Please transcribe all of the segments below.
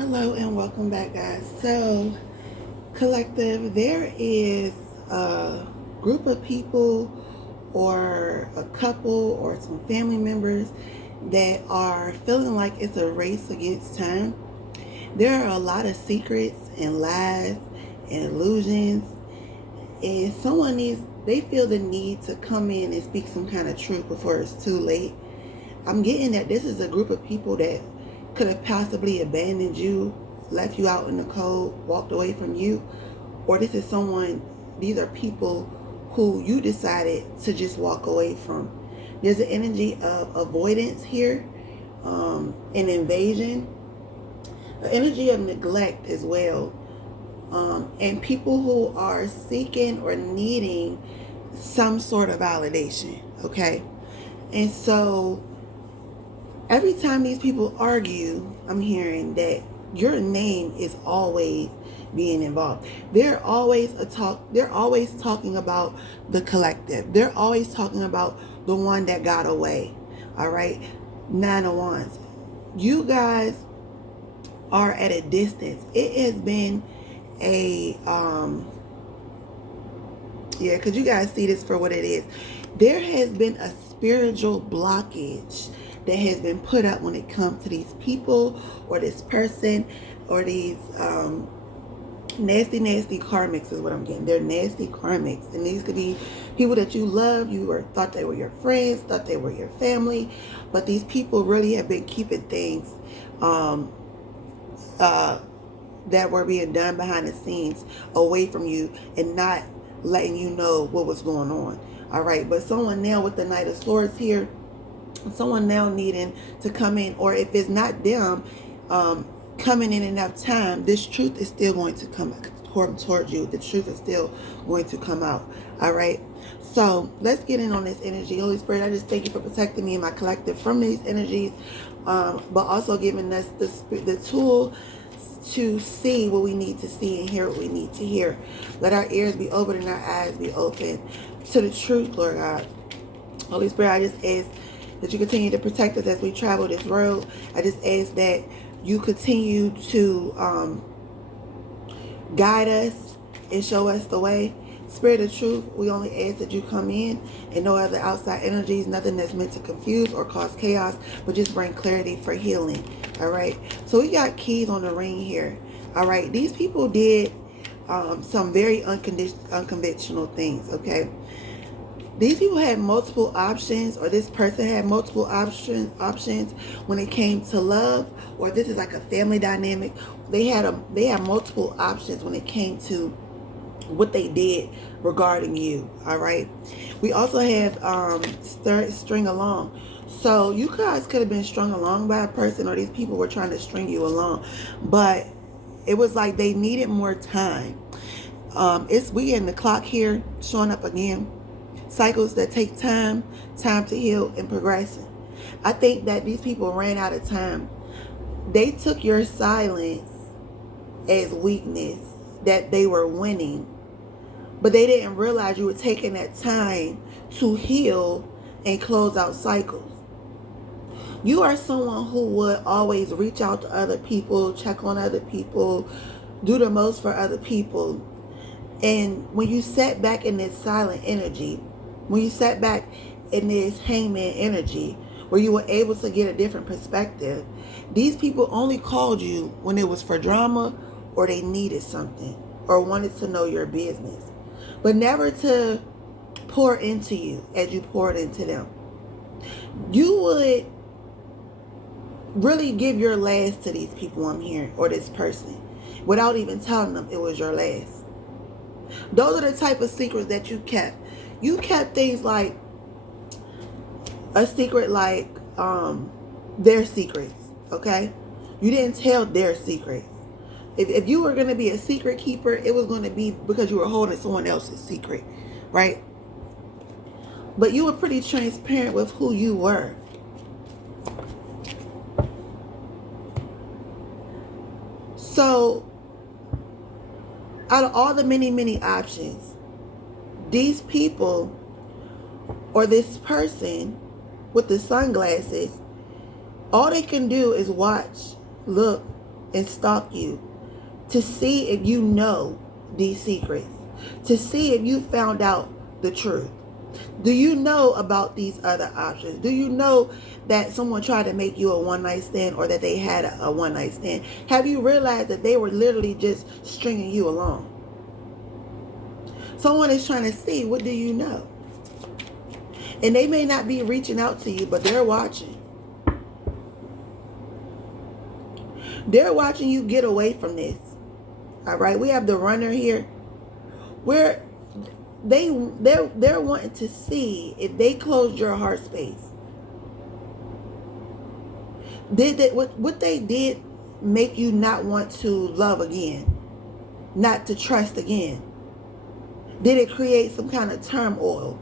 Hello and welcome back, guys. So, collective, there is a group of people or a couple or some family members that are feeling like it's a race against time. There are a lot of secrets and lies and illusions, and they feel the need to come in and speak some kind of truth before it's too late. I'm getting that this is a group of people that could have possibly abandoned you, left you out in the cold, walked away from you, or these are people who you decided to just walk away from. There's an energy of avoidance here, an invasion, an energy of neglect as well, and people who are seeking or needing some sort of validation, okay? And so every time these people argue, I'm hearing that your name is always being involved. They're always talking about the collective. They're always talking about the one that got away. All right. Nine of Wands. You guys are at a distance. It has been a because you guys see this for what it is. There has been a spiritual blockage that has been put up when it comes to these people or this person or these nasty karmics is what I'm getting. They're nasty karmics, and these could be people that you love, thought they were your friends, thought they were your family, but these people really have been keeping things that were being done behind the scenes away from you and not letting you know what was going on. All right, but someone now with the Knight of Swords here, someone now needing to come in, or if it's not them coming in enough time, this truth is still going to come towards you. The truth is still going to come out. All right, so let's get in on this energy. Holy Spirit, I just thank you for protecting me and my collective from these energies, but also giving us the tool to see what we need to see and hear what we need to hear. Let our ears be open and our eyes be open to the truth, Lord God. Holy Spirit, I just ask that you continue to protect us as we travel this road. I just ask that you continue to guide us and show us the way. Spirit of truth, we only ask that you come in and no other outside energies, nothing that's meant to confuse or cause chaos, but just bring clarity for healing. All right. So we got keys on the ring here. All right. These people did some very unconventional things. Okay. These people had multiple options, or this person had multiple options when it came to love, or this is like a family dynamic. They had multiple options when it came to what they did regarding you. All right. We also have string along. So you guys could have been strung along by a person, or these people were trying to string you along, but it was like they needed more time. We in the clock here showing up again. Cycles that take time to heal and progressing. I think that these people ran out of time. They took your silence as weakness, that they were winning, but they didn't realize you were taking that time to heal and close out cycles. You are someone who would always reach out to other people, check on other people, do the most for other people. And when you sat back in this silent energy, when you sat back in this hangman energy, where you were able to get a different perspective, these people only called you when it was for drama, or they needed something, or wanted to know your business, but never to pour into you as you poured into them. You would really give your last to these people I'm hearing, or this person, without even telling them it was your last. Those are the type of secrets that you kept. You kept things like a secret, like their secrets, okay? You didn't tell their secrets. If you were going to be a secret keeper, it was going to be because you were holding someone else's secret, right? But you were pretty transparent with who you were. So, out of all the many options, these people, or this person with the sunglasses, all they can do is watch, look, and stalk you to see if you know these secrets, to see if you found out the truth. Do you know about these other options? Do you know that someone tried to make you a one-night stand, or that they had a one-night stand? Have you realized that they were literally just stringing you along? Someone is trying to see, what do you know? And they may not be reaching out to you, but they're watching. They're watching you get away from this. All right, we have the Runner here, where they're wanting to see if they closed your heart space. Did that what they did make you not want to love again, not to trust again? Did it create some kind of turmoil?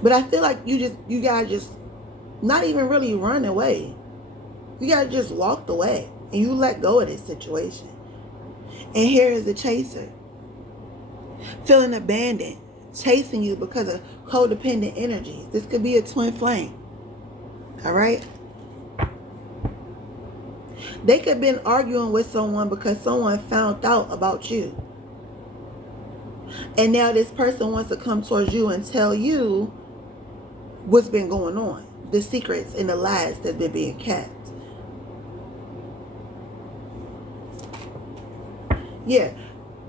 But I feel like you guys just not even really run away. You guys just walked away and you let go of this situation. And here is the chaser, feeling abandoned, chasing you because of codependent energies. This could be a twin flame. All right? They could have been arguing with someone because someone found out about you. And now this person wants to come towards you and tell you what's been going on, the secrets and the lies that's been being kept. Yeah,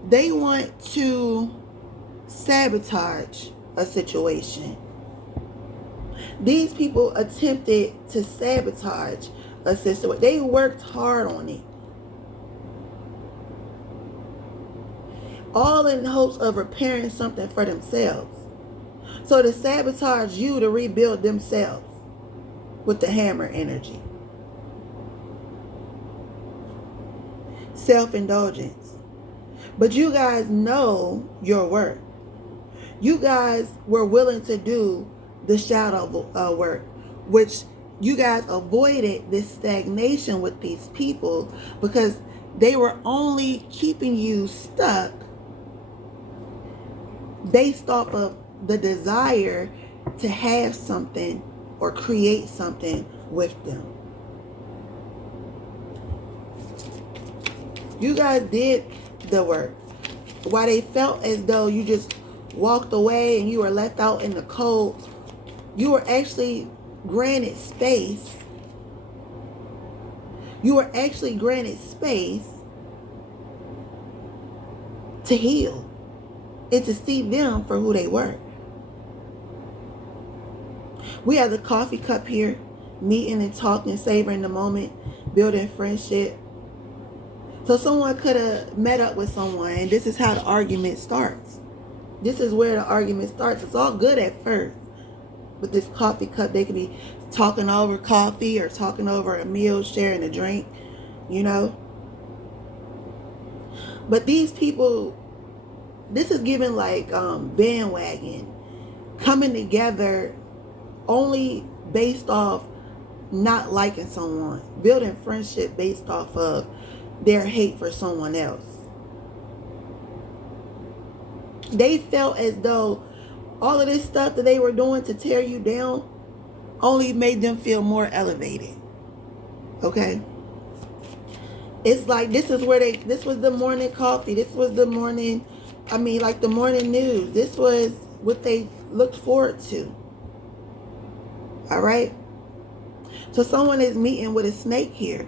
they want to sabotage a situation. These people attempted to sabotage a situation. They worked hard on it, all in hopes of repairing something for themselves. So to sabotage you to rebuild themselves with the Hammer energy. Self-indulgence. But you guys know your worth. You guys were willing to do the shadow work, which you guys avoided this stagnation with these people because they were only keeping you stuck based off of the desire to have something or create something with them. You guys did the work. While they felt as though you just walked away and you were left out in the cold, you were actually granted space. You were actually granted space to heal and to see them for who they were. We have the coffee cup here, meeting and talking, savoring the moment, building friendship. So someone could have met up with someone, and this is how the argument starts. This is where the argument starts. It's all good at first. With this coffee cup, they could be talking over coffee or talking over a meal, sharing a drink, you know. But these people, this is given like bandwagon, coming together only based off not liking someone, building friendship based off of their hate for someone else. They felt as though all of this stuff that they were doing to tear you down only made them feel more elevated. Okay? It's like this was the morning coffee. This was the morning, like the morning news. This was what they looked forward to. All right? So someone is meeting with a snake here.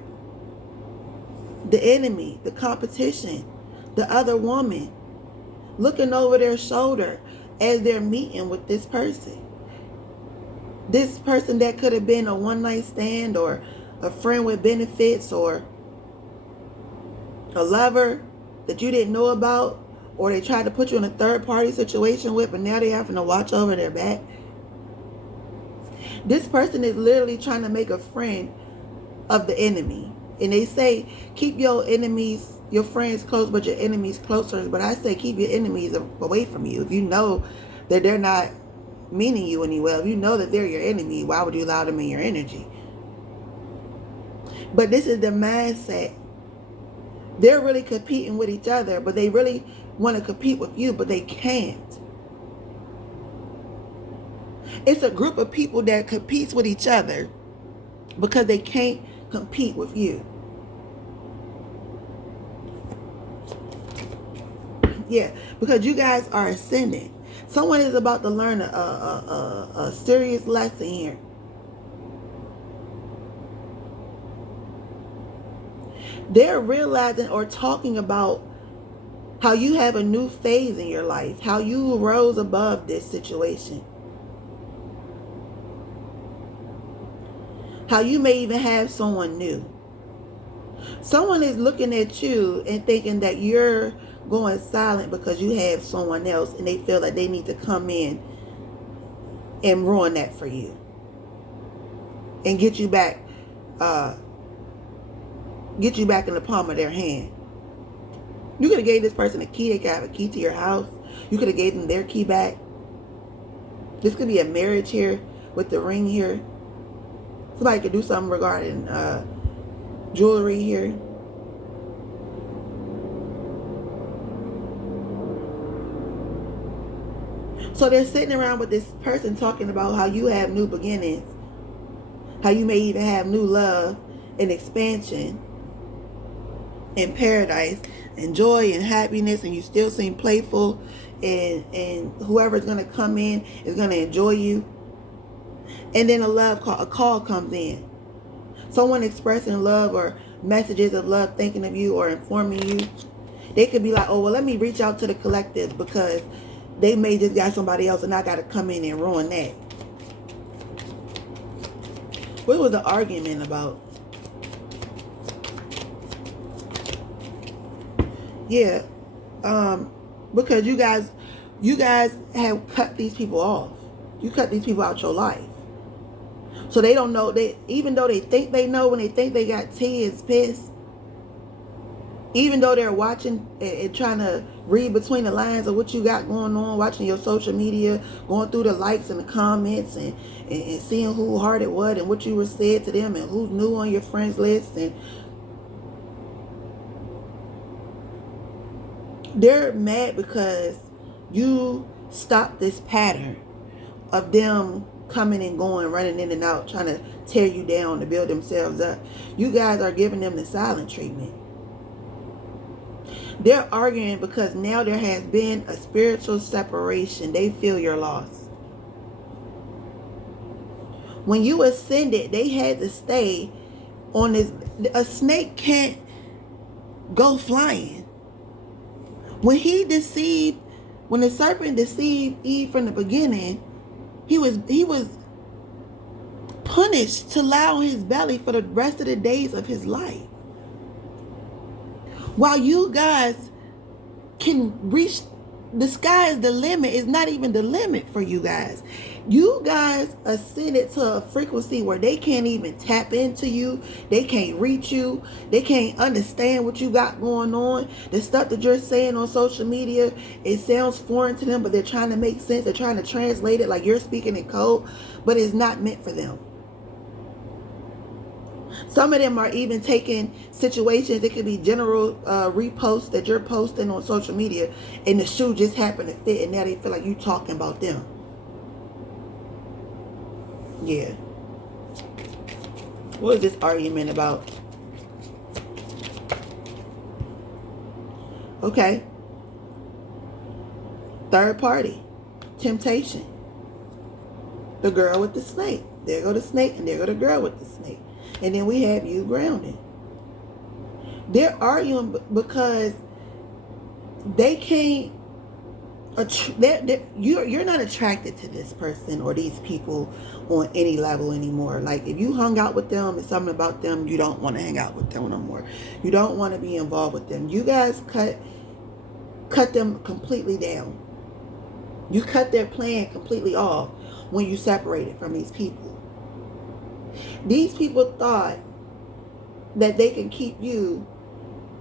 The enemy, the competition, the other woman, looking over their shoulder as they're meeting with this person. This person that could have been a one-night stand or a friend with benefits or a lover that you didn't know about, or they tried to put you in a third-party situation with, but now they're having to watch over their back. This person is literally trying to make a friend of the enemy. And they say, keep your enemies, your friends close, but your enemies closer. But I say, keep your enemies away from you. If you know that they're not meaning you any well, if you know that they're your enemy, why would you allow them in your energy? But this is the mindset. They're really competing with each other, but they really want to compete with you, but they can't. It's a group of people that competes with each other because they can't compete with you. Yeah, because you guys are ascending. Someone is about to learn a serious lesson here. They're realizing or talking about how you have a new phase in your life, how you rose above this situation, how you may even have someone new. Someone is looking at you and thinking that you're going silent because you have someone else, and they feel like they need to come in and ruin that for you and get you back in the palm of their hand. You could have gave this person a key. They could have a key to your house. You could have gave them their key back. This could be a marriage here with the ring here. Somebody could do something regarding jewelry here. So they're sitting around with this person talking about how you have new beginnings, how you may even have new love and expansion and paradise and joy and happiness, and you still seem playful, and whoever's going to come in is going to enjoy you. And then a call comes in. Someone expressing love or messages of love, thinking of you or informing you. They could be like, oh, well, let me reach out to the collective because they may just got somebody else and I got to come in and ruin that. What was the argument about? Yeah, because you guys have cut these people off. You cut these people out your life. So they don't know, even though they think they know, when they think they got tea, it's piss. Even though they're watching and trying to read between the lines of what you got going on, watching your social media, going through the likes and the comments and seeing who hearted what and what you were said to them and who's new on your friends list, and they're mad because you stopped this pattern of them coming and going, running in and out, trying to tear you down to build themselves up. You guys are giving them the silent treatment. They're arguing because now there has been a spiritual separation. They feel your loss. When you ascended, they had to stay on this. A snake can't go flying. When the serpent deceived Eve from the beginning, he was punished to lie on his belly for the rest of the days of his life. While you guys can reach, the sky is the limit. It's not even the limit for you guys. You guys ascended to a frequency where they can't even tap into you. They can't reach you. They can't understand what you got going on. The stuff that you're saying on social media, it sounds foreign to them, but they're trying to make sense. They're trying to translate it like you're speaking in code, but it's not meant for them. Some of them are even taking situations. It could be general reposts that you're posting on social media, and the shoe just happened to fit, and now they feel like you talking about them. Yeah. What is this argument about? Okay. Third party. Temptation. The girl with the snake. There go the snake, and there go the girl with the snake. And then we have you grounded. They're arguing because they can't. You're not attracted to this person or these people on any level anymore. Like if you hung out with them and something about them, you don't want to hang out with them no more. You don't want to be involved with them. You guys cut them completely down. You cut their plan completely off when you separated from these people. These people thought that they can keep you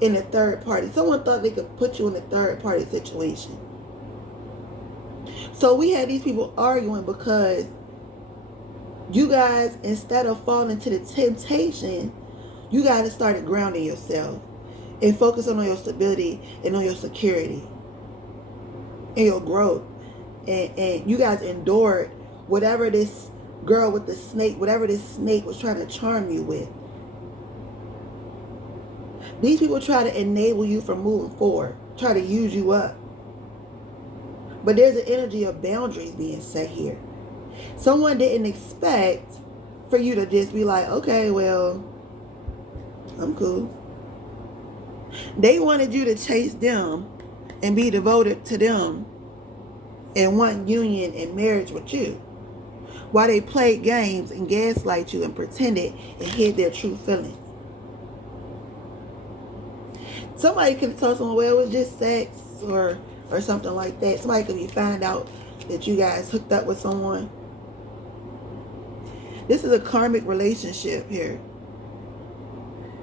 in a third party. Someone thought they could put you in a third party situation. So we had these people arguing because you guys, instead of falling to the temptation, you guys started grounding yourself and focusing on your stability and on your security and your growth. And you guys endured whatever this girl with the snake, whatever this snake was trying to charm you with. These people try to enable you from moving forward, try to use you up. But there's an energy of boundaries being set here. Someone didn't expect for you to just be like, okay, well, I'm cool. They wanted you to chase them and be devoted to them and want union and marriage with you, while they played games and gaslight you and pretended and hid their true feelings. Somebody could have told someone, well, it was just sex or something like that. Somebody could be find out that you guys hooked up with someone. This is a karmic relationship here.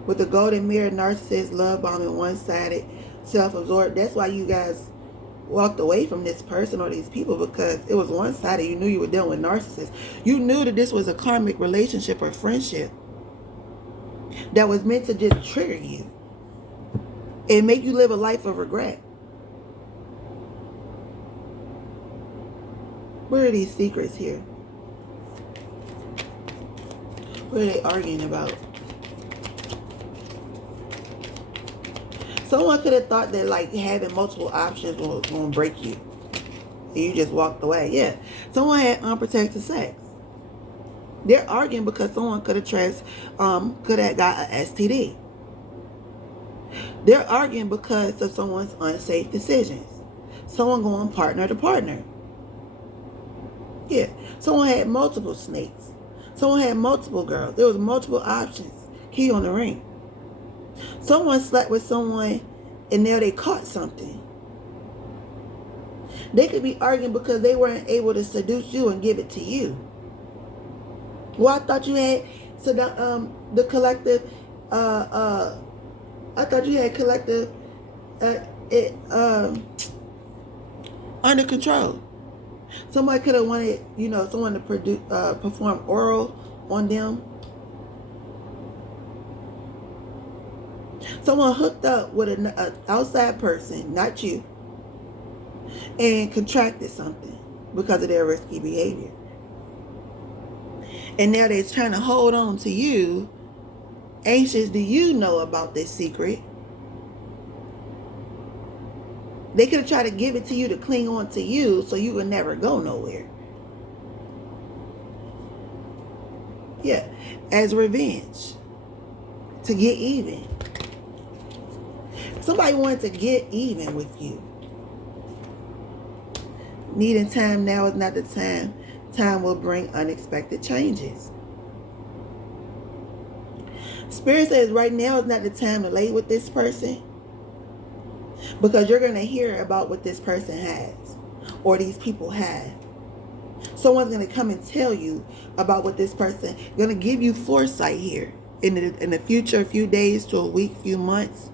With the golden mirror, narcissist, love bombing, one-sided, self-absorbed. That's why you guys walked away from this person or these people, because it was one-sided. You knew you were dealing with narcissists. You knew that this was a karmic relationship or friendship that was meant to just trigger you and make you live a life of regret. Where are these secrets here? What are they arguing about? Someone could have thought that like having multiple options was going to break you. And you just walked away. Yeah. Someone had unprotected sex. They're arguing because someone could have got an STD. They're arguing because of someone's unsafe decisions. Someone going partner to partner. Yeah. Someone had multiple snakes. Someone had multiple girls. There was multiple options. Key on the ring. Someone slept with someone and now they caught something. They could be arguing because they weren't able to seduce you and give it to you. Well, I thought you had the collective I thought you had collective under control. Somebody could have wanted, someone to perform oral on them. Someone hooked up with an outside person, not you, and contracted something because of their risky behavior. And now they're trying to hold on to you. Anxious, do you know about this secret? They could have tried to give it to you to cling on to you so you would never go nowhere. Yeah, as revenge. To get even. Somebody wanted to get even with you. Needing time now is not the time. Time will bring unexpected changes. Spirit says right now is not the time to lay with this person, because you're going to hear about what this person has or these people have. Someone's going to come and tell you about what this person, going to give you foresight here in the future, a few days to a week, few months.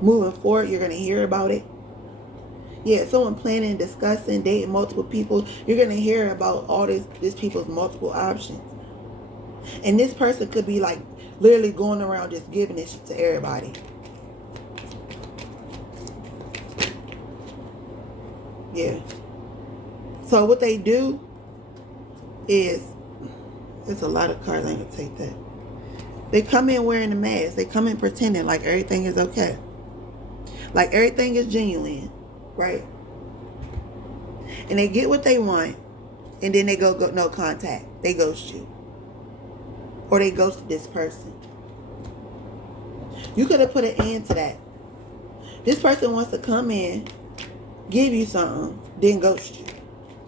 Moving forward, you're going to hear about it. Yeah, someone planning, discussing, dating multiple people. You're going to hear about all these people's multiple options. And this person could be like literally going around just giving this shit to everybody. Yeah. So what they do is, there's a lot of cards, I ain't gonna take that. They come in wearing a mask. They come in pretending like everything is okay. Like everything is genuine, right? And they get what they want, and then they go no contact. They ghost you. Or they ghost this person. You could have put an end to that. This person wants to come in, give you something, then ghost you.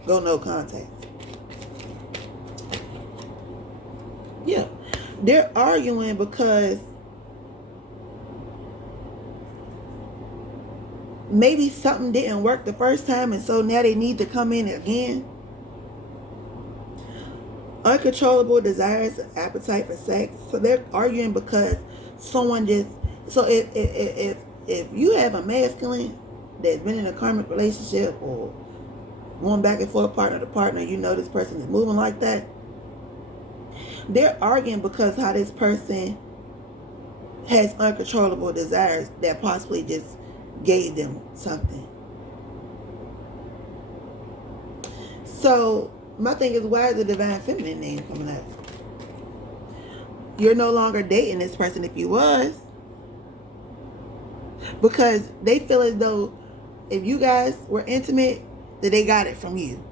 Go no contact. Yeah. They're arguing because maybe something didn't work the first time, and so now they need to come in again. Uncontrollable desires, appetite for sex. So they're arguing because someone just... So if you have a masculine that's been in a karmic relationship or going back and forth partner to partner, you know this person is moving like that. They're arguing because how this person has uncontrollable desires that possibly just gave them something. So my thing is, why is the divine feminine name coming up? You're no longer dating this person. If you was, Because they feel as though if you guys were intimate, that they got it from you.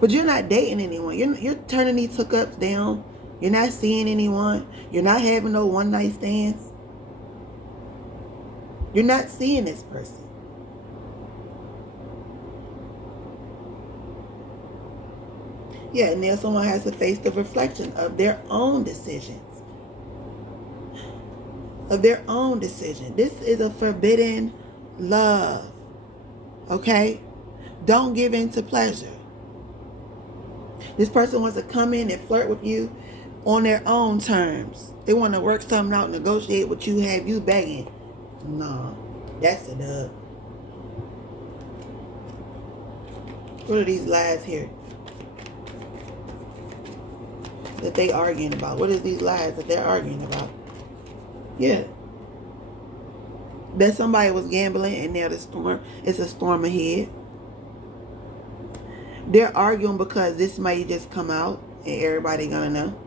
But you're not dating anyone. You're turning these hookups down. You're not seeing anyone. You're not having no one night stands. You're not seeing this person. Yeah, and now someone has to face the reflection of their own decisions. Of their own decision. This is a forbidden love. Okay? Don't give in to pleasure. This person wants to come in and flirt with you on their own terms. They want to work something out, negotiate with you, have you begging. No, that's a dub. What are these lies here that they arguing about? What is these lies that they're arguing about? Yeah. That somebody was gambling and now it's a storm ahead. They're arguing because this might just come out and everybody gonna know.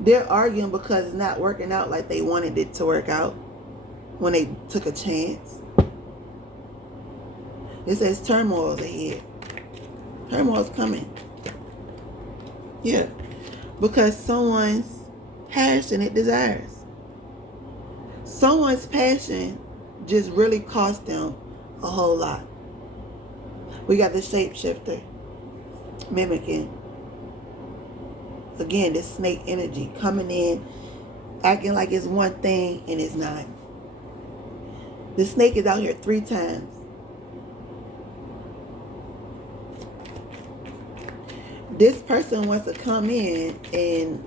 They're arguing because it's not working out like they wanted it to work out when they took a chance. It says turmoil's ahead. Turmoil's coming. Yeah. Because someone's passionate desires. Someone's passion just really cost them a whole lot. We got the shapeshifter mimicking. Again, this snake energy coming in, acting like it's one thing and it's not. The snake is out here 3 times. This person wants to come in and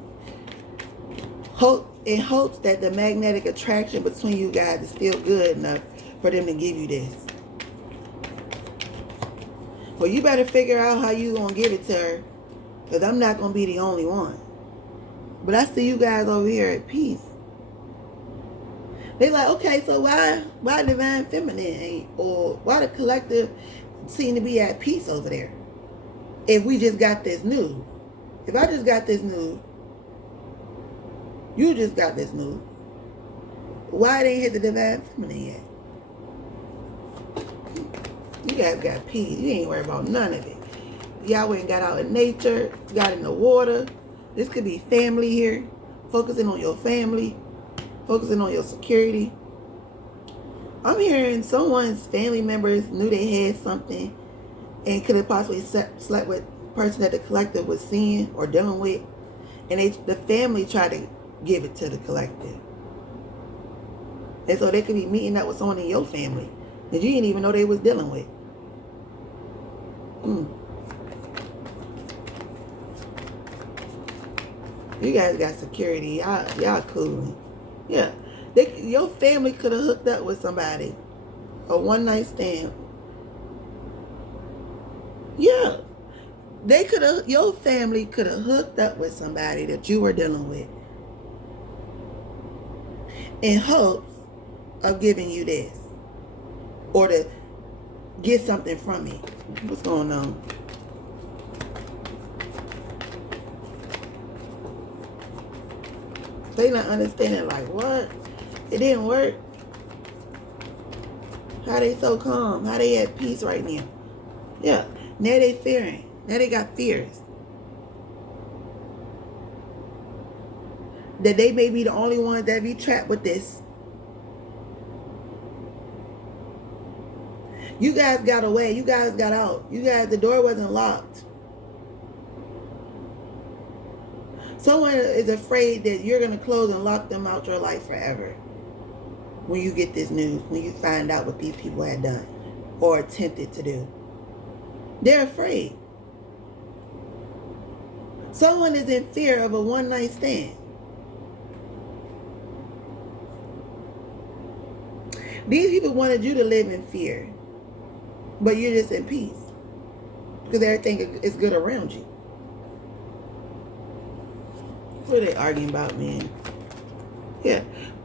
hopes that the magnetic attraction between you guys is still good enough for them to give you this. Well, you better figure out how you gonna give it to her, because I'm not gonna be the only one. But I see you guys over here at peace. They like, okay, so why Divine Feminine ain't, or why the collective seem to be at peace over there? If we just got this news. If I just got this news, you just got this news, why they ain't hit the Divine Feminine yet? You guys got peace. You ain't worried about none of it. Y'all went and got out in nature, got in the water. This could be family here. Focusing on your family. Focusing on your security. I'm hearing someone's family members knew they had something and could have possibly slept with the person that the collective was seeing or dealing with. And the family tried to give it to the collective. And so they could be meeting up with someone in your family that you didn't even know they was dealing with. You guys got security. Y'all cool. Yeah. Your family could have hooked up with somebody. A one night stand. Yeah. Your family could have hooked up with somebody that you were dealing with in hopes of giving you this. Or to get something from me. What's going on? They not understanding, like, what? It didn't work. How they so calm? How they at peace right now? Yeah. Now they fearing. Now they got fears. That they may be the only ones that be trapped with this. You guys got away. You guys got out. You guys, the door wasn't locked. Someone is afraid that you're going to close and lock them out your life forever. When you get this news, when you find out what these people had done or attempted to do. They're afraid. Someone is in fear of a one night stand. These people wanted you to live in fear. But you're just in peace. Because everything is good around you. What are they arguing about, man? Yeah.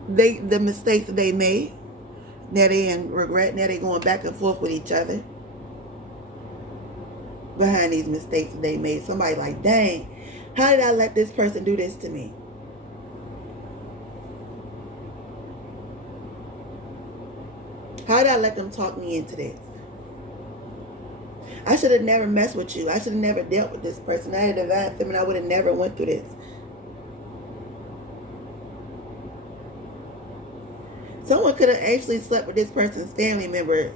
The mistakes that they made. Now they in regret. Now they going back and forth with each other. Behind these mistakes that they made. Somebody like, dang, how did I let this person do this to me? How did I let them talk me into this? I should have never messed with you. I should have never dealt with this person. I had a divine feminine. I would have never went through this. Someone could have actually slept with this person's family member,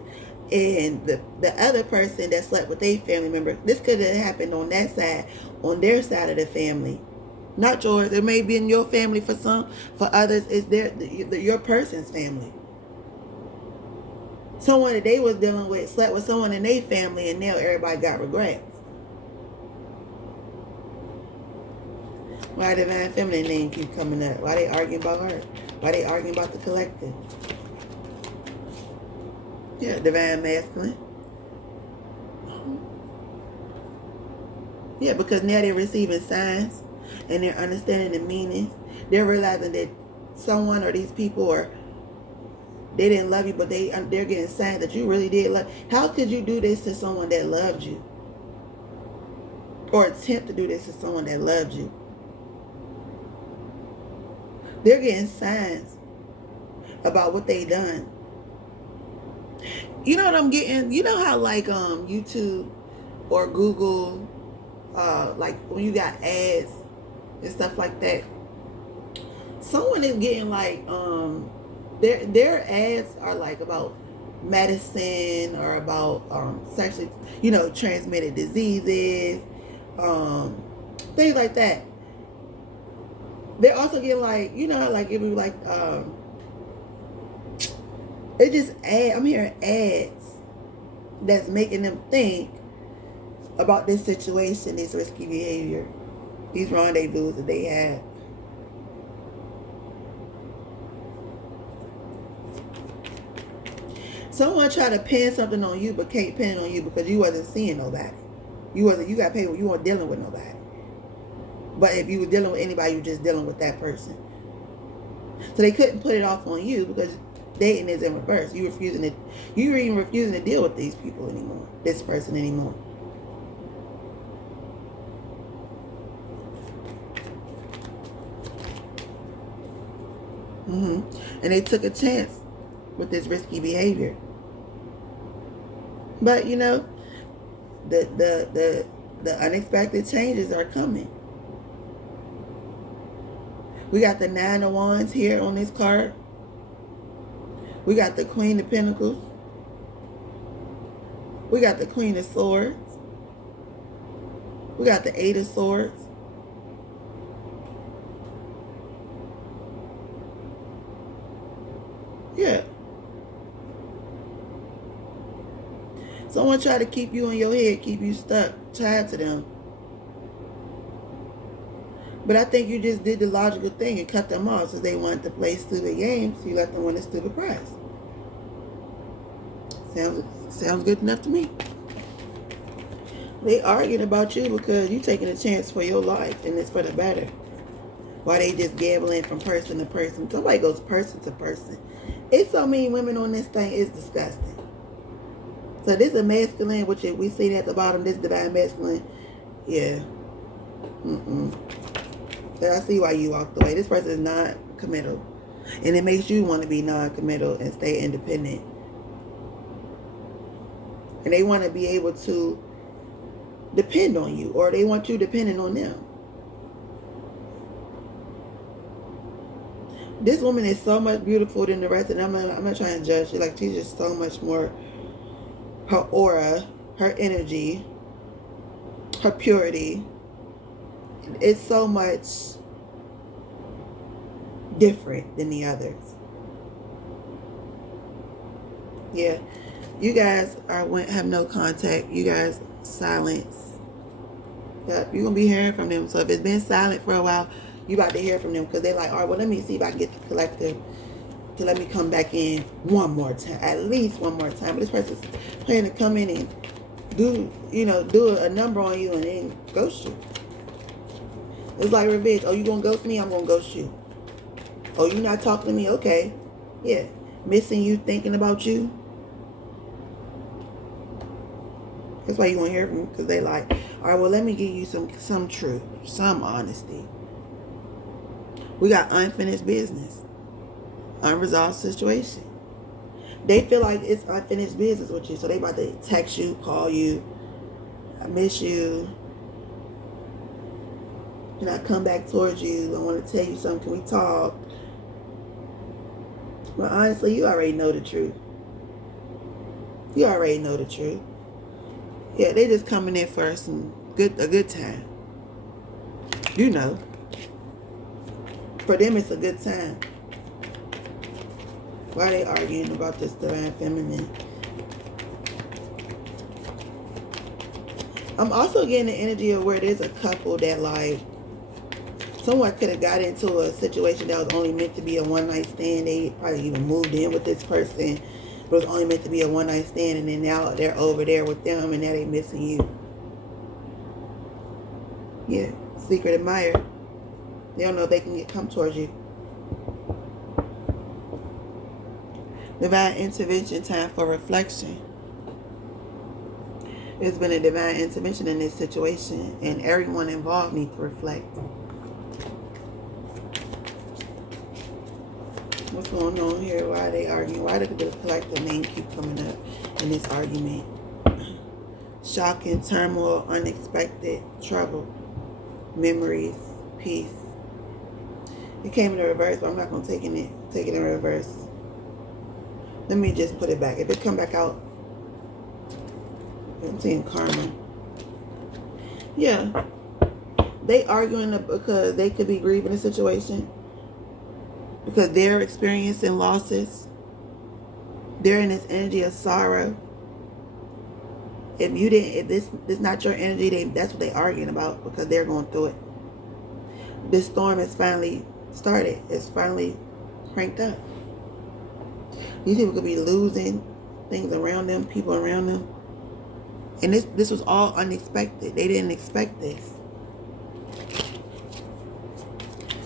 and the other person that slept with their family member. This could have happened on that side, on their side of the family. Not yours. It may be in your family for some. For others, it's your person's family. Someone that they was dealing with slept with someone in their family, and now everybody got regrets. Why divine feminine name keep coming up? Why they arguing about her? Why they arguing about the collective? Yeah, divine masculine. Yeah, because now they're receiving signs and they're understanding the meanings. They're realizing that someone or these people are, they didn't love you, but they're getting signs that you really did love. How could you do this to someone that loved you? Or attempt to do this to someone that loved you? They're getting signs about what they done. You know what I'm getting? You know how like YouTube or Google, like when you got ads and stuff like that, someone is getting like their ads are like about medicine or about sexually, transmitted diseases, things like that. They're also getting like, how like it would be like it just I'm hearing ads that's making them think about this situation, this risky behavior, these rendezvous that they have. Someone tried to pin something on you, but can't pin it on you because you wasn't seeing nobody. You got paid. You weren't dealing with nobody. But if you were dealing with anybody, you were just dealing with that person. So they couldn't put it off on you because dating is in reverse. You were even refusing to deal with these people anymore. This person anymore. And they took a chance with this risky behavior. But the unexpected changes are coming. We got the 9 of Wands here on this card. We got the Queen of Pentacles. We got the Queen of Swords. We got the 8 of Swords. Yeah. Someone tried to keep you in your head, keep you stuck, tied to them. But I think you just did the logical thing and cut them off since they wanted to play stupid games. You let them win a stupid prize. Sounds good enough to me. They arguing about you because you taking a chance for your life and it's for the better. Why they just gambling from person to person. Somebody goes person to person. It's so many women on this thing. It's disgusting. So this is masculine, which we see at the bottom, this divine masculine. Yeah. But I see why you walked away. This person is not committal. And it makes you want to be non-committal and stay independent. And they want to be able to depend on you. Or they want you dependent on them. This woman is so much beautiful than the rest. And I'm not trying to judge. She's just so much more. Her aura, her energy, her purity. It's so much different than the others. Yeah. You guys have no contact. You guys silence. Yep, you're going to be hearing from them. So if it's been silent for a while, you about to hear from them because they're like, all right, well, let me see if I can get the collective to let me come back in one more time. At least one more time. But this person's planning to come in and do a number on you and then ghost you. It's like revenge. Oh, you gonna ghost me? I'm gonna ghost you. Oh, you not talking to me? Okay. Yeah. Missing you, thinking about you. That's why you want to hear from them, because they like, all right, well, let me give you some truth, some honesty. We got unfinished business, unresolved situation. They feel like it's unfinished business with you. So they about to text you, call you. I miss you. Can I come back towards you? I want to tell you something. Can we talk? Well, honestly, you already know the truth. You already know the truth. Yeah, they just coming in for a good time. You know. For them, it's a good time. Why are they arguing about this divine feminine? I'm also getting the energy of where there's a couple that, like, someone could have got into a situation that was only meant to be a one-night stand. They probably even moved in with this person, but it was only meant to be a one-night stand, and then now they're over there with them, and now they're missing you. Yeah, secret admirer. They don't know if they can come towards you. Divine intervention, time for reflection. There's been a divine intervention in this situation, and everyone involved needs to reflect. What's going on here? Why are they arguing? Why did the collective name keep coming up in this argument? Shocking, turmoil, unexpected, trouble, memories, peace. It came in the reverse, but I'm not going to take it in reverse. Let me just put it back. If it come back out, I'm seeing karma. Yeah. They arguing because they could be grieving a situation. Because they're experiencing losses. They're in this energy of sorrow. If this is not your energy, that's what they're arguing about, because they're going through it. This storm has finally started. It's finally cranked up. These people could be losing things around them, people around them. And this was all unexpected. They didn't expect this.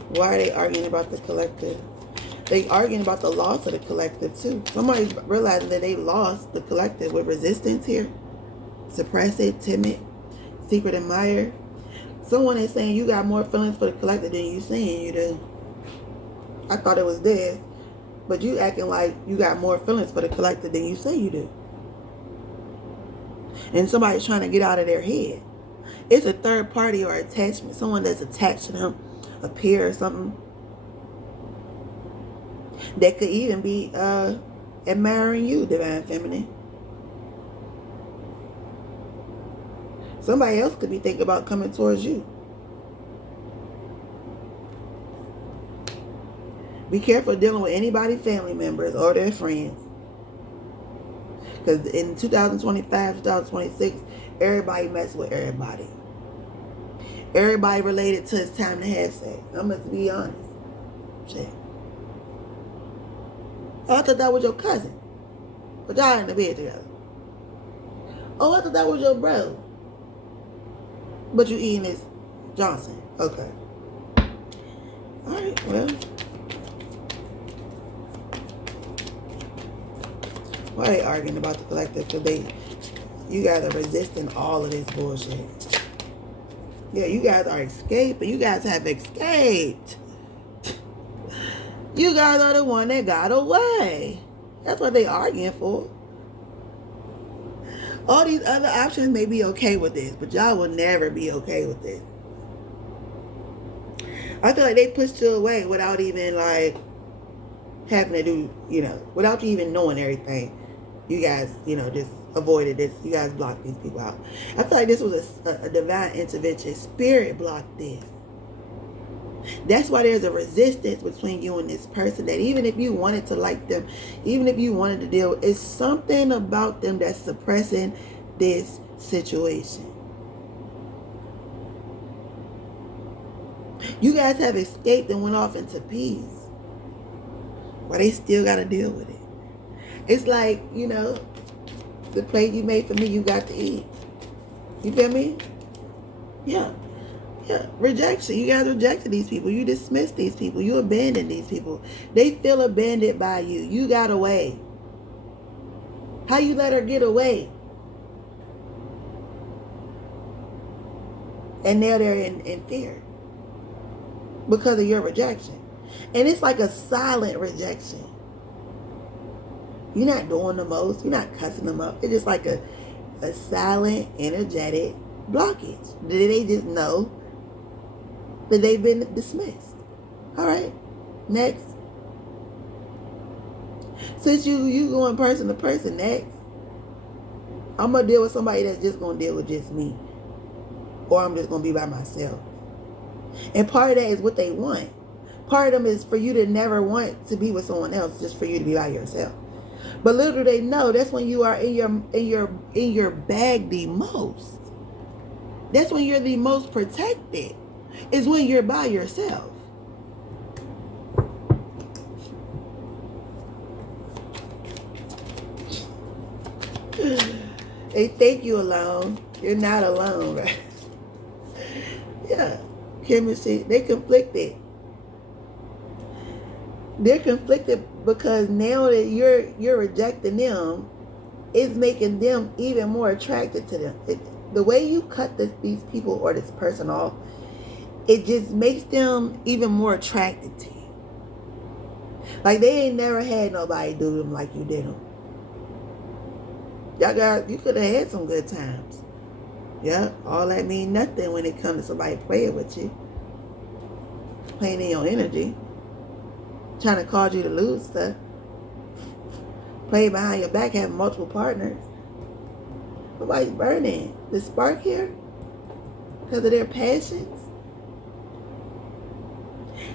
Why are they arguing about the collective? They arguing about the loss of the collective too. Somebody's realizing that they lost the collective with resistance here. Suppressive, timid, secret admirer. Someone is saying you got more feelings for the collective than you saying you do. I thought it was this, but you acting like you got more feelings for the collective than you say you do. And somebody's trying to get out of their head. It's a third party or attachment. Someone that's attached to them, a peer or something. That could even be admiring you, divine feminine. Somebody else could be thinking about coming towards you. Be careful dealing with anybody, family members, or their friends. Because in 2025, 2026, everybody mess with everybody. Everybody related to it's time to have sex. I'm going to be honest. Shit. Oh, I thought that was your cousin. But y'all in the bed together. Oh, I thought that was your bro. But you eating this Johnson. Okay. Alright, well. Why are they arguing about the collective? Because you guys are resisting all of this bullshit. Yeah, you guys are escaping. You guys have escaped. You guys are the one that got away. That's what they arguing for. All these other options may be okay with this, but y'all will never be okay with this. I feel like they pushed you away without even like having to do, without you even knowing everything. You guys, just avoided this. You guys blocked these people out. I feel like this was a divine intervention. Spirit blocked this. That's why there's a resistance between you and this person, that even if you wanted to like them, even if you wanted to deal with, it's something about them that's suppressing this situation. You guys have escaped and went off into peace, but they still got to deal with it. It's like, the plate you made for me, you got to eat. You feel me? Yeah. Yeah, rejection. You guys rejected these people. You dismissed these people. You abandoned these people. They feel abandoned by you. You got away. How you let her get away? And now they're in fear because of your rejection. And it's like a silent rejection. You're not doing the most. You're not cussing them up. It's just like a silent, energetic blockage. They just know that they've been dismissed. All right. Next. Since you going person to person, next. I'm going to deal with somebody that's just going to deal with just me. Or I'm just going to be by myself. And part of that is what they want. Part of them is for you to never want to be with someone else, just for you to be by yourself. But little do they know, that's when you are in your bag the most. That's when you're the most protected. Is when you're by yourself. They think you alone. You're not alone, right? Yeah. Chemistry. They conflicted. They're conflicted because now that you're rejecting them, it's making them even more attracted to them. The way you cut these people or this person off, it just makes them even more attracted to you. Like they ain't never had nobody do them like you did them. You could have had some good times. Yeah, all that mean nothing when it comes to somebody playing with you. Playing in your energy. Trying to cause you to lose stuff. Playing behind your back, having multiple partners. Nobody's burning. The spark here, because of their passions.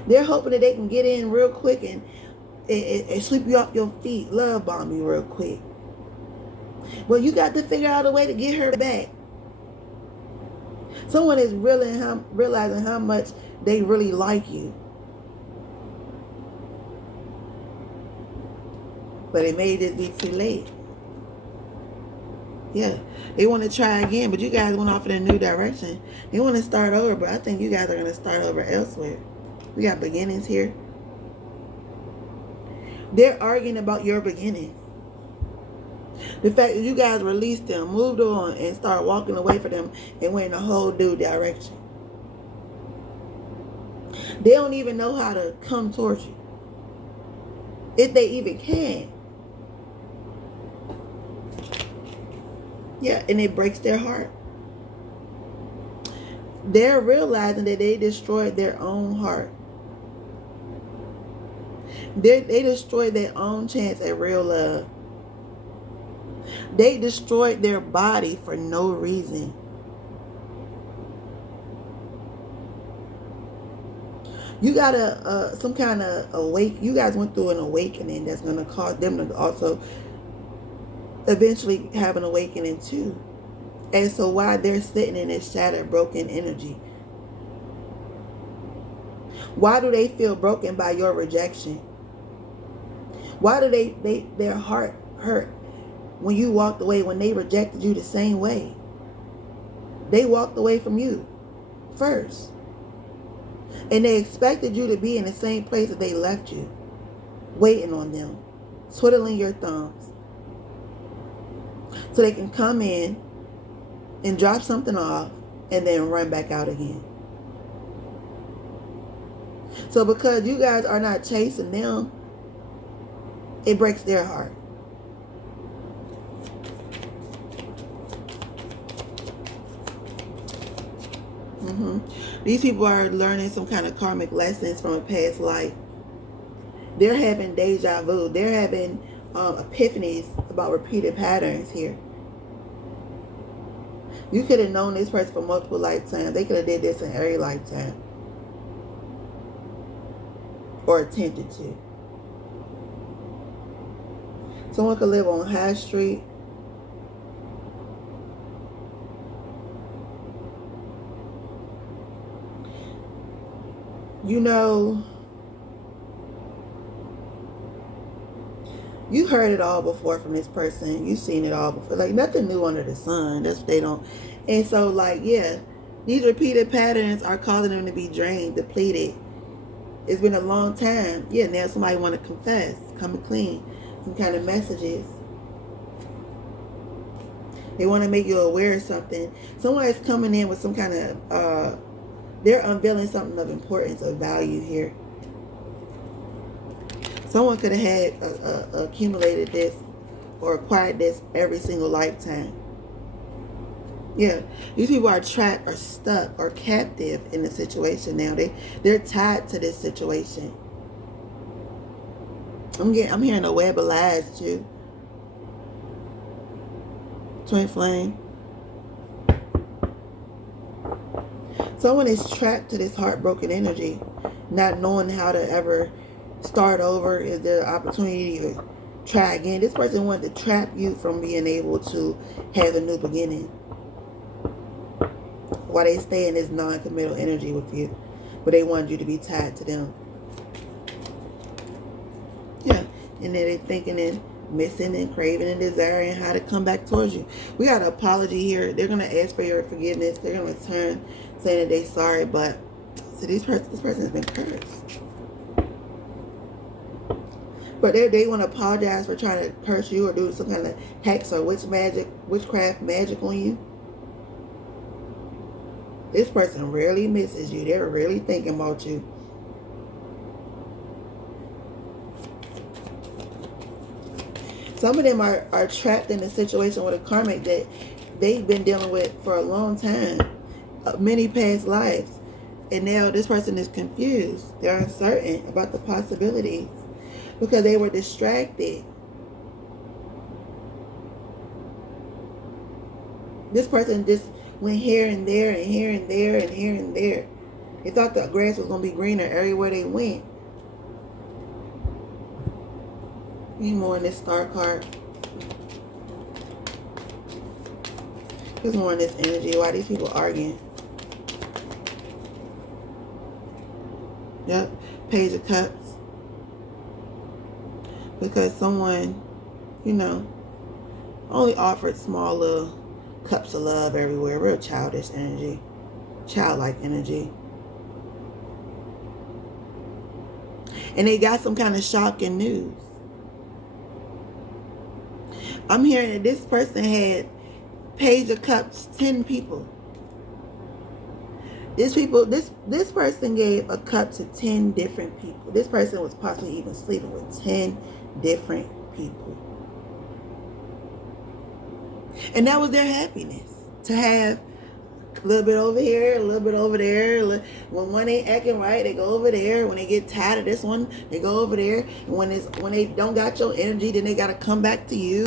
They're hoping that they can get in real quick and sweep you off your feet, love bomb you real quick. Well, you got to figure out a way to get her back. Someone is realizing how much they really like you. But it may just be too late. Yeah. They want to try again, but you guys went off in a new direction. They want to start over, but I think you guys are going to start over elsewhere. We got beginnings here. They're arguing about your beginnings. The fact that you guys released them, moved on, and start walking away from them and went in a whole new direction. They don't even know how to come towards you. If they even can. Yeah, and it breaks their heart. They're realizing that they destroyed their own heart. They destroyed their own chance at real love. They destroyed their body for no reason. You got some kind of you guys went through an awakening that's going to cause them to also eventually have an awakening too. And so why they're sitting in this shattered, broken energy? Why do they feel broken by your rejection? Why do their heart hurt when you walked away, when they rejected you the same way? They walked away from you first. And they expected you to be in the same place that they left you. Waiting on them. Twiddling your thumbs. So they can come in and drop something off and then run back out again. So because you guys are not chasing them, it breaks their heart. These people are learning some kind of karmic lessons from a past life. They're having deja vu. They're having epiphanies about repeated patterns here. You could have known this person for multiple lifetimes. They could have did this in every lifetime. Or attempted to. Someone could live on High Street. You know, you heard it all before from this person. You've seen it all before. Like, nothing new under the sun. That's what they don't. And so, like, yeah, these repeated patterns are causing them to be drained, depleted. It's been a long time. Yeah, now somebody want to confess, come clean, some kind of messages. They want to make you aware of something. Someone is coming in with some kind of, they're unveiling something of importance, of value here. Someone could have had accumulated this or acquired this every single lifetime. Yeah, these people are trapped or stuck or captive in the situation now. They're tied to this situation. I'm hearing a web of lies too. Twin flame. Someone is trapped to this heartbroken energy, not knowing how to ever start over. Is there an opportunity to try again? This person wanted to trap you from being able to have a new beginning, while they stay in this non-committal energy with you, but they wanted you to be tied to them. Yeah, and then they're thinking and missing and craving and desiring how to come back towards you. We got an apology here. They're going to ask for your forgiveness. They're going to return saying that they're sorry, but so this person has been cursed. But they want to apologize for trying to curse you or do some kind of hex or witchcraft magic on you. This person really misses you. They're really thinking about you. Some of them are trapped in a situation with a karmic that they've been dealing with for a long time, many past lives. And now this person is confused. They're uncertain about the possibilities because they were distracted. This person just went here and there and here and there and here and there. They thought the grass was going to be greener everywhere they went. Need more in this star card. There's more in this energy. Why these people arguing? Yep. Page of Cups. Because someone, only offered small little cups of love everywhere. Real childish energy. Childlike energy. And they got some kind of shocking news. I'm hearing that this person had Page of Cups 10 people. This person gave a cup to 10 different people. This person was possibly even sleeping with 10 different people. And that was their happiness. To have a little bit over here, a little bit over there. When one ain't acting right, they go over there. When they get tired of this one, they go over there. And when they don't got your energy, then they got to come back to you.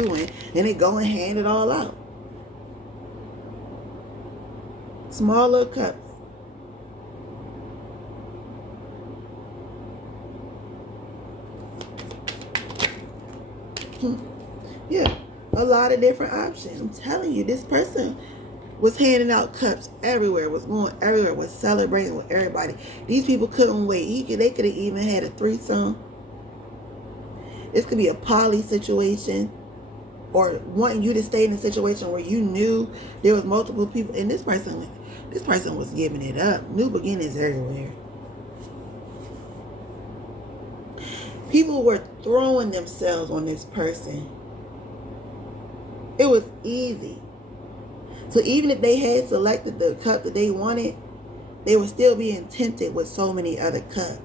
And they go and hand it all out. Small little cups. Yeah, a lot of different options. I'm telling you, this person was handing out cups everywhere, was going everywhere, was celebrating with everybody. These people couldn't wait. They could have even had a threesome. This could be a poly situation, or wanting you to stay in a situation where you knew there was multiple people. And this person was giving it up. New beginnings everywhere. People were throwing themselves on this person. It was easy. So even if they had selected the cup that they wanted, they were still being tempted with so many other cups.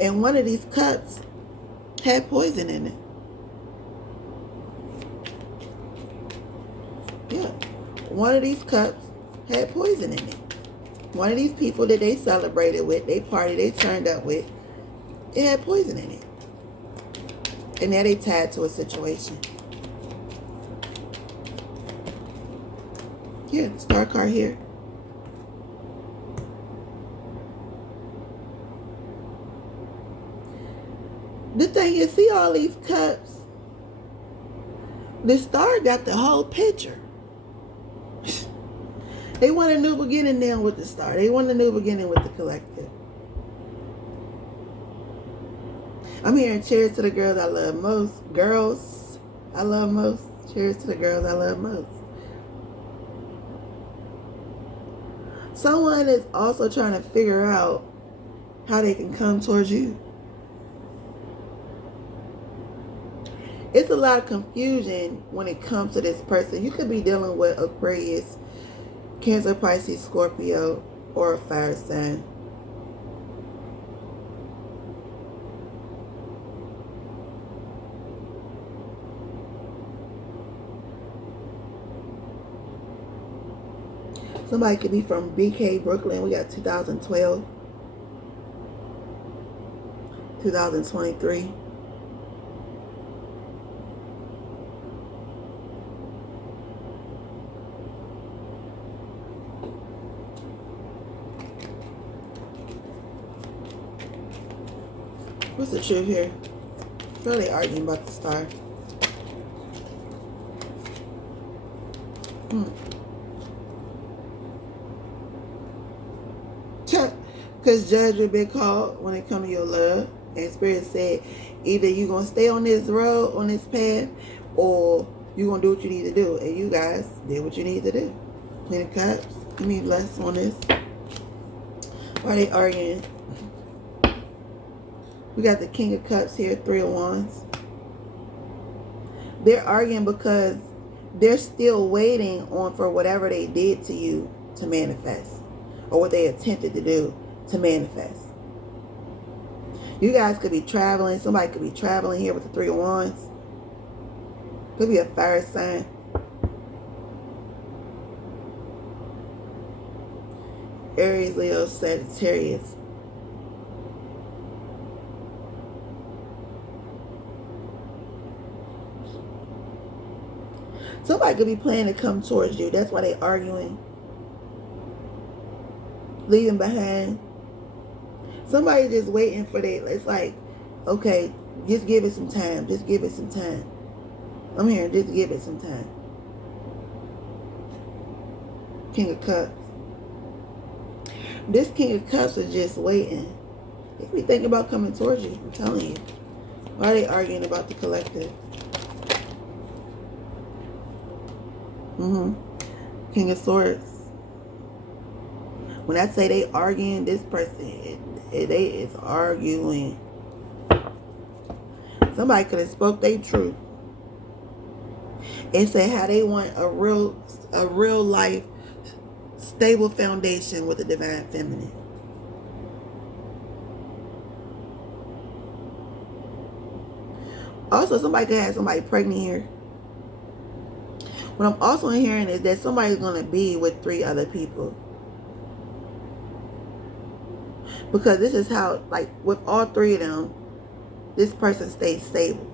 And one of these cups had poison in it. Yeah. One of these cups had poison in it. One of these people that they celebrated with, they party, they turned up with, it had poison in it. And now they tied to a situation. Yeah, star card here. The thing is, see all these cups? The star got the whole picture. They want a new beginning now with the star. They want a new beginning with the collective. I'm hearing cheers to the girls I love most. Girls I love most. Cheers to the girls I love most. Someone is also trying to figure out how they can come towards you. It's a lot of confusion when it comes to this person. You could be dealing with Aquarius, Cancer, Pisces, Scorpio, or a fire sign. Somebody could be from BK, Brooklyn. We got 2012, 2023. What's the truth here? I feel they arguing about the star. Because judgment been called when it comes to your love. And Spirit said, either you going to stay on this road, on this path, or you going to do what you need to do. And you guys did what you need to do. Queen of Cups. Give me less on this. Why are they arguing? We got the King of Cups here, 3 of Wands. They're arguing because they're still waiting on for whatever they did to you to manifest. Or what they attempted to do to manifest. You guys could be traveling. Somebody could be traveling here with the 3 of Wands. Could be a fire sign. Aries, Leo, Sagittarius. Somebody could be planning to come towards you. That's why they arguing. Leaving behind. Somebody just waiting for that. It's like, okay, just give it some time. Just give it some time. I'm here. Just give it some time. King of Cups. This King of Cups is just waiting. They could be thinking about coming towards you. I'm telling you. Why are they arguing about the collective? King of Swords. When I say they arguing, this person, they is arguing. Somebody could have spoke their truth and say how they want a real life stable foundation with the divine feminine. Also, somebody could have somebody pregnant here. What I'm also hearing is that somebody's going to be with 3 other people. Because this is how, like, with all 3 of them, this person stays stable.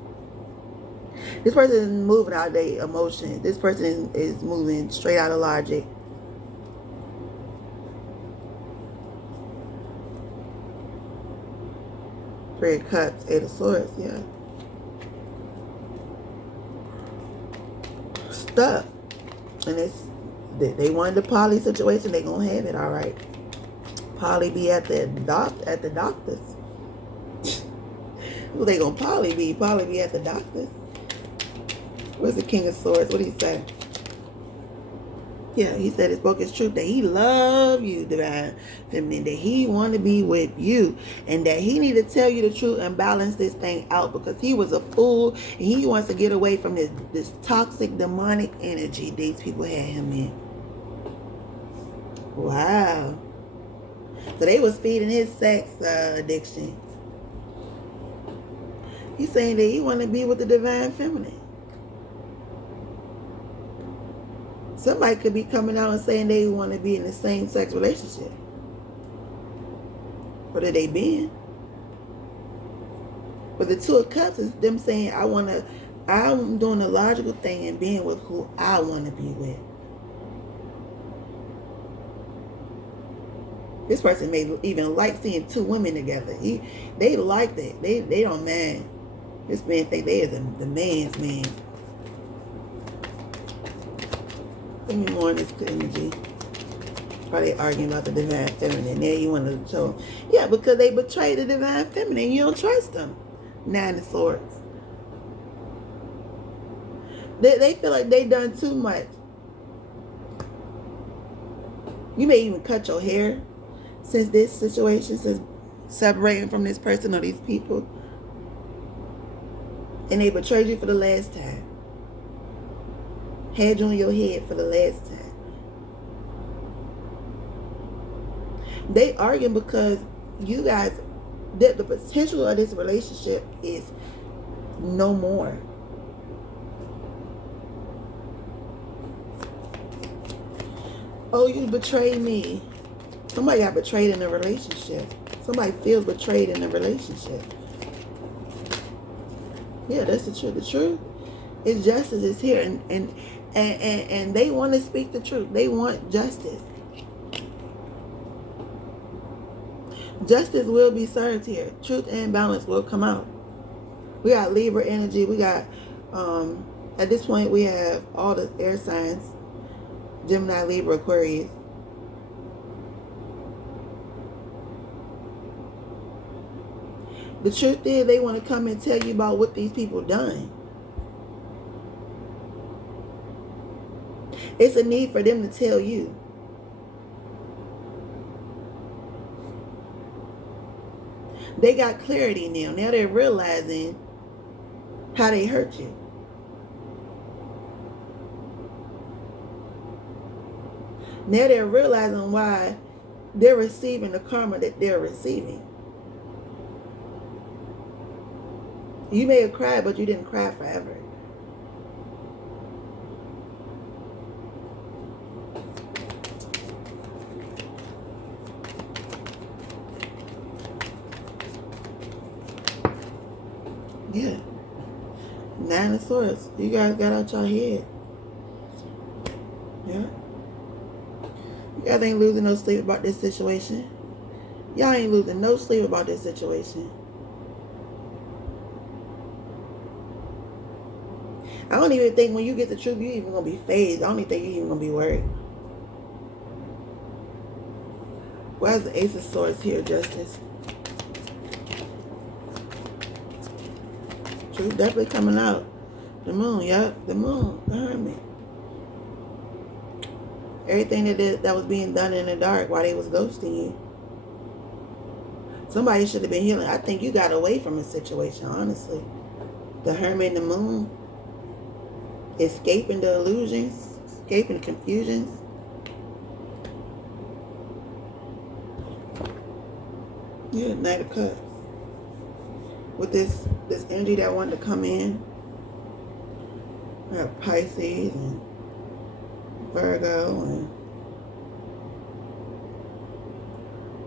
This person isn't moving out of their emotions. This person is moving straight out of logic. Three of Cups, 8 of Swords, yeah. Stuck. And it's, they wanted the poly situation, they gonna have it, all right. Poly be at the doctor's. Who they gonna poly be? Poly be at the doctor's. Where's the King of Swords? What did he say? Yeah, he said it spoke his truth, that he loved you, divine feminine, that he want to be with you, and that he need to tell you the truth and balance this thing out, because he was a fool and he wants to get away from this toxic demonic energy these people had him in. Wow. So they was feeding his sex addictions. He's saying that he want to be with the divine feminine. Somebody could be coming out and saying they want to be in the same sex relationship. What are they being? But the 2 of Cups is them saying, I'm doing the logical thing and being with who I want to be with. This person may even like seeing 2 women together. They like that. They don't mind. This man think they is the man's man. Give me more on this energy. Why they arguing about the divine feminine? Now you want to show them. Yeah, because they betrayed the divine feminine. You don't trust them. 9 of Swords. They feel like they done too much. You may even cut your hair since this situation, since separating from this person or these people. And they betrayed you for the last time. Had you on your head for the last time. They arguing because you guys, the potential of this relationship is no more. Oh, you betrayed me. Somebody got betrayed in a relationship. Somebody feels betrayed in a relationship. Yeah, that's the truth. The truth is justice is here, and they want to speak the truth. They want justice. Justice will be served here. Truth and balance will come out. We got Libra energy. We got, at this point, we have all the air signs. Gemini, Libra, Aquarius. The truth is they want to come and tell you about what these people done. It's a need for them to tell you. They got clarity now. Now they're realizing how they hurt you. Now they're realizing why they're receiving the karma that they're receiving. You may have cried, but you didn't cry forever. Yeah. 9 of Swords. You guys got out your head. Yeah. You guys ain't losing no sleep about this situation. Y'all ain't losing no sleep about this situation. I don't even think when you get the truth, you even gonna be phased. I don't even think you even gonna be worried. Why is the Ace of Swords here, Justice? Truth definitely coming out. The Moon, yep, the Moon, the Hermit. Everything that was being done in the dark while they was ghosting you. Somebody should have been healing. I think you got away from a situation, honestly. The Hermit and the Moon. Escaping the illusions. Escaping the confusions. Yeah, Knight of Cups. With this energy that wanted to come in. We have Pisces and Virgo and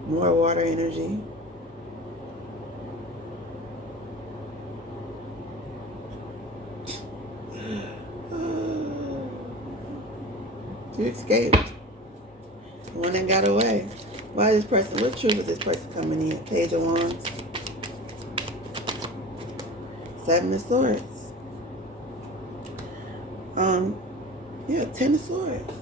more water energy. You escaped. The one that got away. Why is this person? What truth is this person coming in? Page of Wands. 7 of Swords. Yeah, 10 of Swords.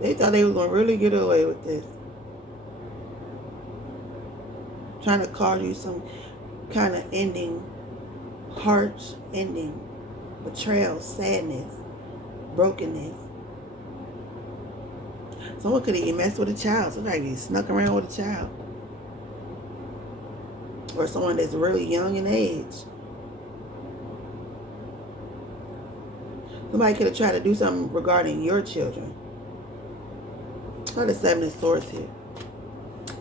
They thought they was gonna really get away with this. Trying to cause you some kind of ending, harsh ending, betrayal, sadness, brokenness. Someone could have even messed with a child. Somebody snuck around with a child. Or someone that's really young in age. Somebody could have tried to do something regarding your children. Or the 7 of Swords here.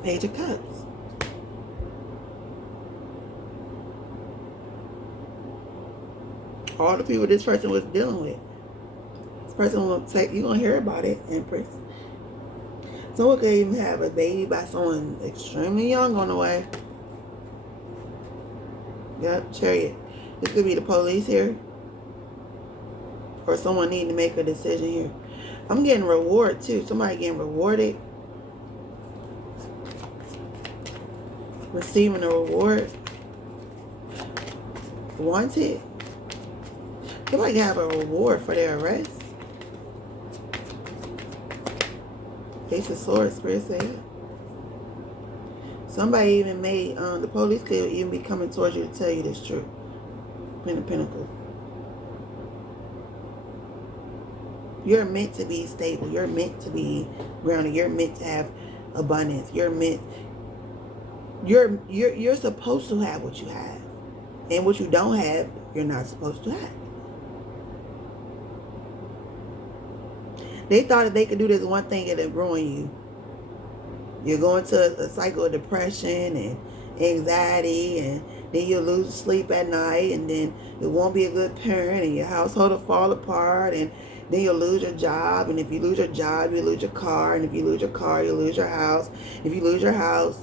Page of Cups. All the people this person was dealing with. This person will say, you're going to hear about it, Empress. Someone could even have a baby by someone extremely young on the way. Yep, Chariot. This could be the police here. Or someone needing to make a decision here. I'm getting reward too. Somebody getting rewarded. Receiving a reward. Wanted. Somebody have a reward for their arrest. Ace of Swords, Spirit said. Somebody even made, the police could even be coming towards you to tell you this truth. Queen of Pentacles. You're meant to be stable. You're meant to be grounded. You're meant to have abundance. You're supposed to have what you have. And what you don't have, you're not supposed to have. They thought that they could do this one thing and it'd ruin you. You're going to a cycle of depression and anxiety and Then you'll lose sleep at night, and then it won't be a good parent, and your household will fall apart, and then you'll lose your job. And if you lose your job, you lose your car. And if you lose your car, you lose your house. If you lose your house.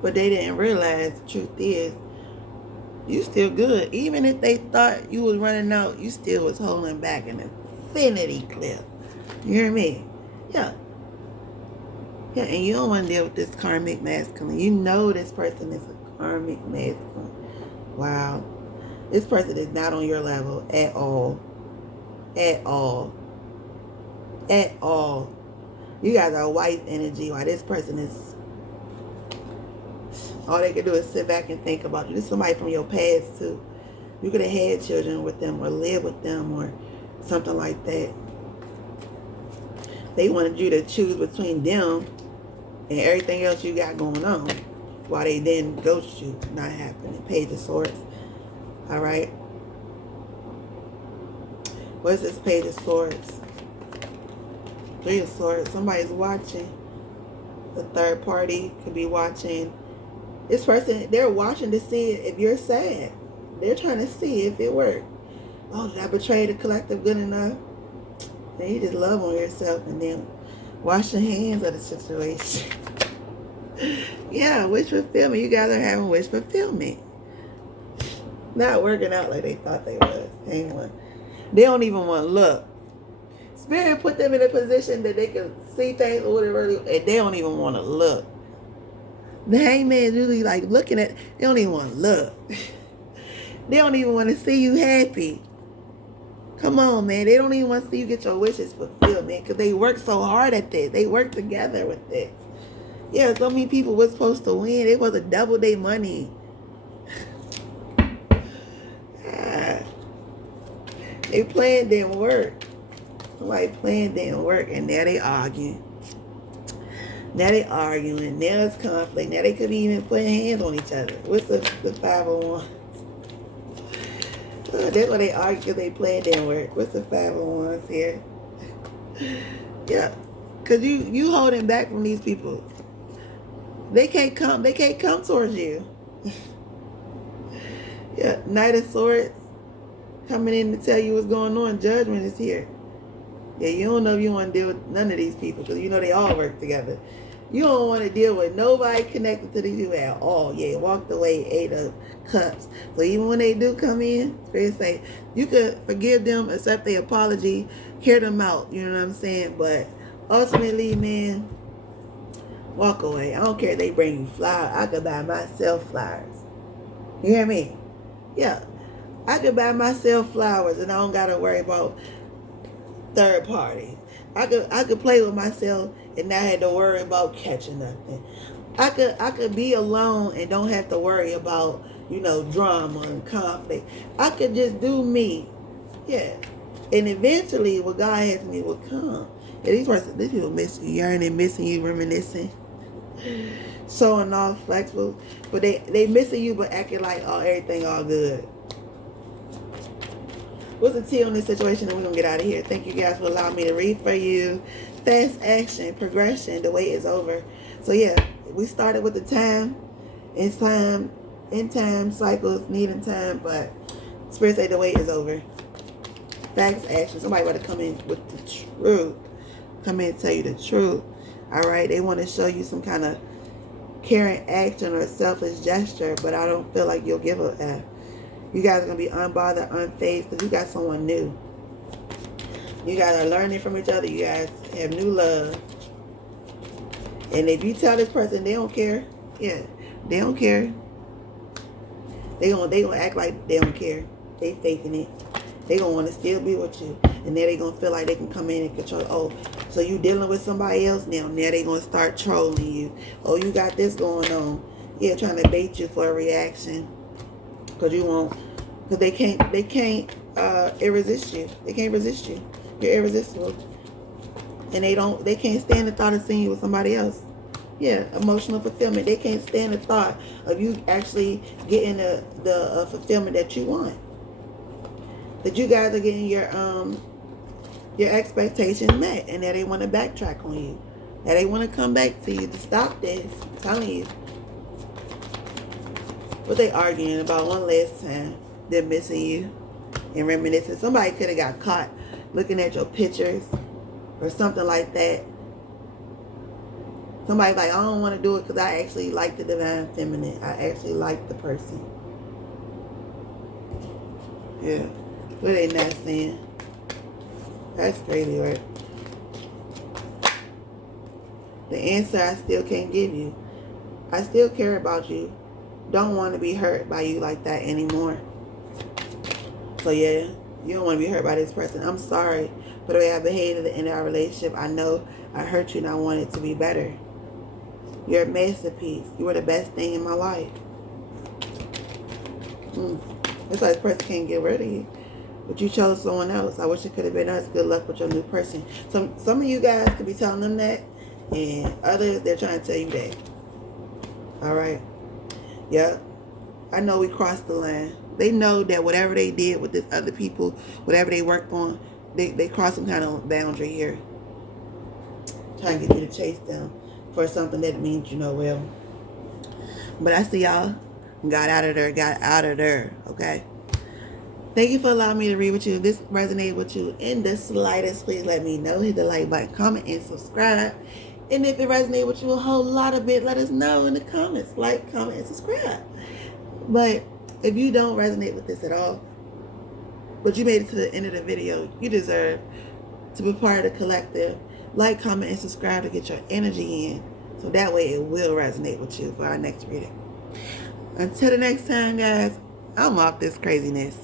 But they didn't realize the truth is, you still good. Even if they thought you was running out, you still was holding back an infinity clip. You hear me? Yeah. Yeah, and you don't want to deal with this karmic masculine. You know this person is a karmic masculine. Wow. This person is not on your level at all. At all. At all. You guys are wife energy while this person is... all they can do is sit back and think about you. This is somebody from your past too. You could have had children with them or lived with them or something like that. They wanted you to choose between them and everything else you got going on, while they then ghost you. Not happening. Page of Swords. Alright. What is this Page of Swords? Three of Swords. Somebody's watching. The third party could be watching. This person, they're watching to see if you're sad. They're trying to see if it worked. Oh, did I betray the collective good enough? Then you just love on yourself and then wash your hands of the situation. Yeah, wish fulfillment. You guys are having wish fulfillment. Not working out like they thought they was. Hang on. They don't even want to look. Spirit put them in a position that they can see things or whatever, and they don't even want to look. The hangman is usually like looking at, they don't even want to look. They don't even want to see you happy. Come on, man. They don't even want to see you get your wishes fulfilled, man, because they work so hard at this. They work together with this. Yeah, so many people were supposed to win. It was a double day money. They plan didn't work. Somebody plan didn't work, and now they arguing. Now they arguing. Now it's conflict. Now they could be even putting hands on each other. What's the 501? That's why they argue, because they plan didn't work. What's the 501s here? Yeah, because you holding back from these people. They can't come towards you. Yeah, Knight of Swords coming in to tell you what's going on. Judgment is here. Yeah, you don't know if you want to deal with none of these people, because you know they all work together. You don't want to deal with nobody connected to these people at all. Yeah, walked away, 8 of Cups. So even when they do come in, Spirit say, you could forgive them, accept their apology, hear them out. You know what I'm saying? But ultimately, man, walk away. I don't care if they bring you flowers. I could buy myself flowers. You hear me? Yeah. I could buy myself flowers and I don't got to worry about third parties. I could play with myself and not have to worry about catching nothing. I could be alone and don't have to worry about, drama and conflict. I could just do me. Yeah. And eventually what God has me will come. Yeah, these people miss you, yearning, missing you, reminiscing, showing off, flexible. But they missing you but acting like everything all good. What's the T on this situation? And we're going to get out of here. Thank you guys for allowing me to read for you. Fast action, progression. The wait is over. So yeah, we started with the time. It's time. In time, cycles, needing time. But Spirit say the wait is over. Fast action. Somebody want to come in with the truth. Come in and tell you the truth. Alright? They want to show you some kind of caring action or selfish gesture. But I don't feel like you'll give a F. You guys are going to be unbothered, unfazed, because you got someone new. You guys are learning from each other. You guys have new love. And if you tell this person they don't care, yeah, they don't care. They gonna act like they don't care. They faking it. They gonna want to still be with you. And then they gonna feel like they can come in and control. Oh, so you dealing with somebody else now. Now they gonna start trolling you. Oh, you got this going on. Yeah, trying to bait you for a reaction. Because you won't. Because they can't resist you. They can't resist you. You're irresistible. And they can't stand the thought of seeing you with somebody else. Yeah, emotional fulfillment. They can't stand the thought of you actually getting the fulfillment that you want. That you guys are getting your expectations met, and that they want to backtrack on you. That they want to come back to you to stop this. I'm telling you. What they arguing about one last time. They're missing you and reminiscing. Somebody could have got caught looking at your pictures or something like that. Somebody's like, I don't want to do it because I actually like the divine feminine. I actually like the person. Yeah. What they not saying? That's crazy, right? The answer I still can't give you. I still care about you. Don't want to be hurt by you like that anymore. So yeah, you don't want to be hurt by this person. I'm sorry for the way I behaved at the end of our relationship. I know I hurt you and I want it to be better. You're a masterpiece. You were the best thing in my life. That's why this person can't get rid of you. But you chose someone else. I wish it could have been us. Good luck with your new person. Some of you guys could be telling them that, and others, they're trying to tell you that. All right. Yeah. I know we crossed the line. They know that whatever they did with this other people, whatever they worked on, they crossed some kind of boundary here. Trying to get you to chase them for something that means you know well. But I see y'all got out of there, okay? Thank you for allowing me to read with you. If this resonated with you in the slightest, please let me know. Hit the like button, comment, and subscribe. And if it resonated with you a whole lot of it, let us know in the comments. Like, comment, and subscribe. But if you don't resonate with this at all, but you made it to the end of the video, you deserve to be part of the collective. Like, comment, and subscribe to get your energy in. So that way it will resonate with you for our next reading. Until the next time, guys, I'm off this craziness.